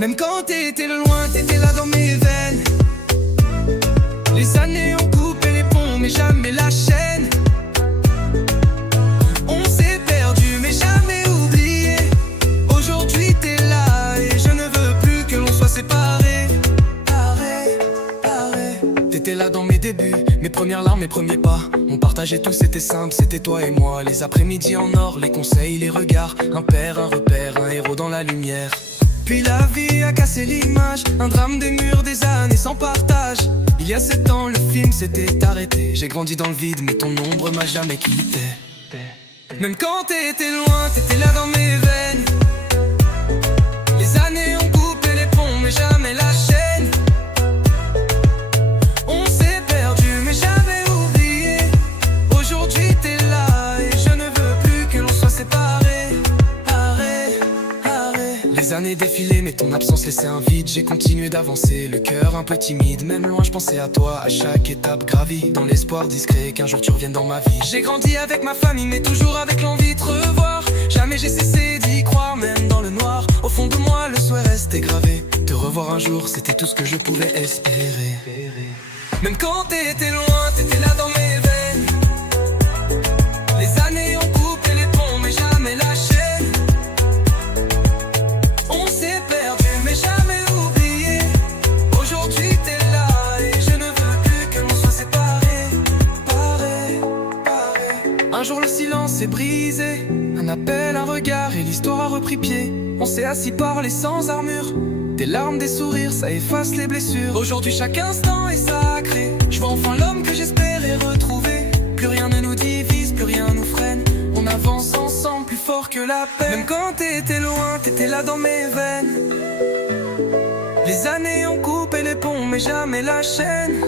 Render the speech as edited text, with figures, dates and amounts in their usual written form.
Même quand t'étais loin, t'étais là dans mes veines. Les années ont coupé les ponts, mais jamais la chaîne. On s'est perdu, mais jamais oublié. Aujourd'hui t'es là et je ne veux plus que l'on soit séparés. T'étais là dans mes débuts, mes premières larmes, mes premiers pas. On partageait tout, c'était simple, c'était toi et moi. Les après-midi en or, les conseils, les regards. Un père, un repère, un héros dans la lumière. Puis la vie a cassé l'image, un drame des murs, des années sans partage. Il y a 7 ans, le film s'était arrêté. J'ai grandi dans le vide, mais ton ombre m'a jamais quitté. Même quand t'étais loin, t'étais là dans mes veines. Les années ont coupé les ponts, mais jamais la chaîne. On s'est perdu, mais jamais oublié. Aujourd'hui t'es là et je ne veux plus que l'on soit séparés. Les années défilaient, mais ton absence laissait un vide. J'ai continué d'avancer, le cœur un peu timide. Même loin, je pensais à toi, à chaque étape gravie. Dans l'espoir discret qu'un jour tu reviennes dans ma vie. J'ai grandi avec ma famille, mais toujours avec l'envie de te revoir. Jamais j'ai cessé d'y croire, même dans le noir. Au fond de moi, le souhait restait gravé. Te revoir un jour, c'était tout ce que je pouvais espérer. Même quand t'étais loin, t'étais là dans mes veines. Les années ont coupé les ponts, mais jamais la chaîne. Un jour le silence s'est brisé, un appel, un regard et l'histoire a repris pied. On s'est assis parler sans armure, des larmes, des sourires, ça efface les blessures. Aujourd'hui chaque instant est sacré, je vois enfin l'homme que j'espérais retrouver. Plus rien ne nous divise, plus rien nous freine. On avance ensemble plus fort que la peine. Même quand t'étais loin, t'étais là dans mes veines. Les années ont coupé les ponts mais jamais la chaîne.